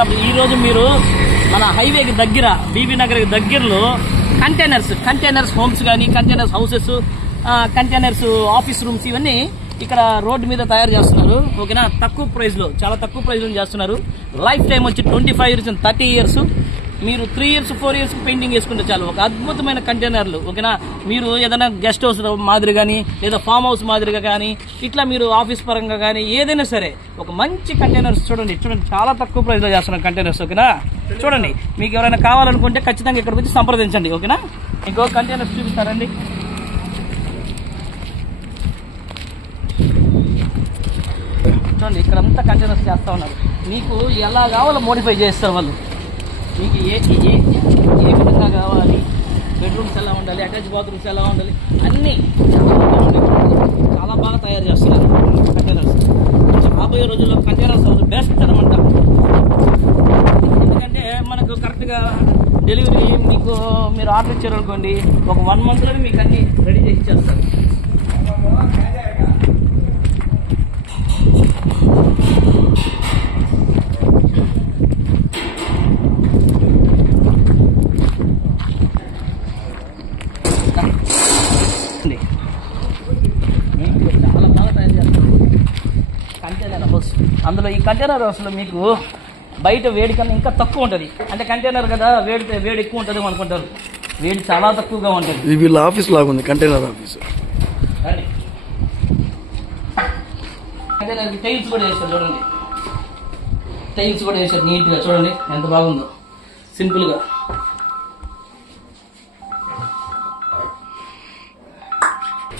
Property. ఈ రోజు మీరు మన హైవేకి దగ్గర బీబీ నగర్కి దగ్గరలో కంటైనర్స్ హోమ్స్ కానీ, containers houses, containers office rooms ఇవన్నీ ఇక్కడ రోడ్డు మీద తయారు చేస్తున్నారు. ఓకేనా, తక్కువ ప్రైస్ లో, చాలా తక్కువ ప్రైస్ లో చేస్తున్నారు. లైఫ్ టైం వచ్చి 25 years and 30 years. మీరు 3 years 4 years పెయింటింగ్ వేసుకుంటే చాలు. ఒక అద్భుతమైన కంటైనర్లు. ఓకేనా, మీరు ఏదైనా గెస్ట్ హౌస్ మాదిరి కానీ, లేదా ఫామ్ హౌస్ మాదిరిగా కానీ, ఇట్లా మీరు ఆఫీస్ పరంగా కానీ ఏదైనా సరే ఒక మంచి కంటైనర్స్ చూడండి చాలా తక్కువ ప్రైస్ లో చేస్తున్నారు కంటైనర్స్. ఓకేనా, చూడండి, మీకు ఎవరైనా కావాలనుకుంటే ఖచ్చితంగా ఇక్కడికి వచ్చి సంప్రదించండి. ఓకేనా, ఇంకో కంటైనర్స్ చూపిస్తారండి. చూడండి, ఇక్కడంతా కంటైనర్స్ చేస్తా ఉన్నారు. మీకు ఎలా కావాలో మోడిఫై చేస్తారు వాళ్ళు. మీకు ఏ విధంగా కావాలి, బెడ్రూమ్స్ ఎలా ఉండాలి, అటాచ్ బాత్రూమ్స్ ఎలా ఉండాలి, అన్నీ చాలా బాగా తయారు చేస్తున్నారు కంటైనర్స్. రాబోయే రోజుల్లో కంటైనర్స్ బెస్ట్ అనమాట. ఎందుకంటే మనకు కరెక్ట్గా డెలివరీ మీకు మీరు ఆర్డర్ ఇచ్చారనుకోండి, ఒక 1 monthలోనే మీకు అన్ని రెడీ చేసి ఇచ్చేస్తారు. చాలా బాగా తయారు చేస్తారు కంటైనర్ హౌస్. అందులో ఈ కంటైనర్ హౌస్లో మీకు బయట వేడి కన్నా ఇంకా తక్కువ ఉంటుంది. అంటే కంటైనర్ కదా, వేడి ఎక్కువ ఉంటుంది అనుకుంటారు. వేడి చాలా తక్కువగా ఉంటుంది. ఇది వీళ్ళ ఆఫీస్ లాగా ఉంది, కంటైనర్ ఆఫీస్. కంటైనర్ టైల్స్ కూడా వేసారు చూడండి, టైల్స్ కూడా వేసారు నీట్గా. చూడండి ఎంత బాగుందో, సింపుల్గా.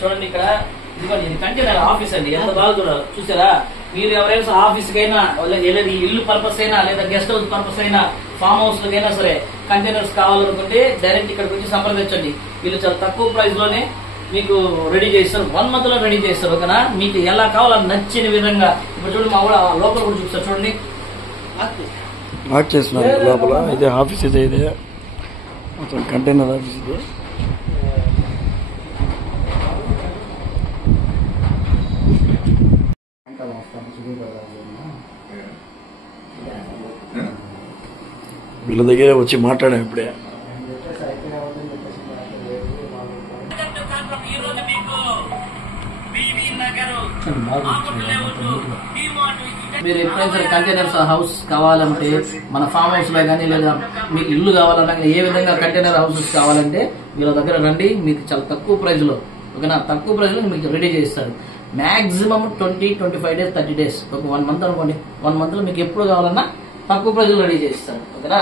చూడండి ఇక్కడ ఇదిగోండి, ఇది కంటైనర్ ఆఫీస్ అండి. ఎంత బాగా చూసారా? మీరు ఎవరైనా ఆఫీస్కైనా, లేదా ఇల్లు పర్పస్ అయినా, లేదా గెస్ట్ హౌస్ పర్పస్ అయినా, ఫామ్ హౌస్ లకైనా సరే కంటైనర్స్ కావాలనుకుంటే డైరెక్ట్ ఇక్కడికి వచ్చి సంప్రదించండి. వీళ్ళు చాలా తక్కువ ప్రైస్ లోనే మీకు రెడీ చేస్తారు. 1 month లో రెడీ చేస్తారు. ఓకేనా, మీకు ఎలా కావాలో నచ్చిన విధంగా. ఇప్పుడు చూడండి, మా లోపల కూడా చూపిస్తారు. చూడండి, మార్క్ చేస్తున్నారు లోపల. ఇదే ఆఫీస్, ఇదే మొత్తం కంటైనర్ ఆఫీస్. ఇది వీళ్ళ దగ్గర వచ్చి మాట్లాడాం ఇప్పుడే. మీరు ఎప్పుడైనా సరే కంటైనర్స్ హౌస్ కావాలంటే, మన ఫామ్ హౌస్ లో కానీ, లేదా మీకు ఇల్లు కావాలన్నా, ఏ విధంగా కంటైనర్ హౌసెస్ కావాలంటే వీళ్ళ దగ్గర రండి. మీకు చాలా తక్కువ ప్రైస్ లో, ఓకేనా, తక్కువ ప్రైస్ లో మీకు రెడీ చేస్తారు. మాక్సిమం 20-25 days 30 days, ఒక 1 month అనుకోండి. 1 month లో మీకు ఎప్పుడు కావాలన్నా తక్కువ ప్రైస్ లో రెడీ చేస్తారు. ఓకేనా.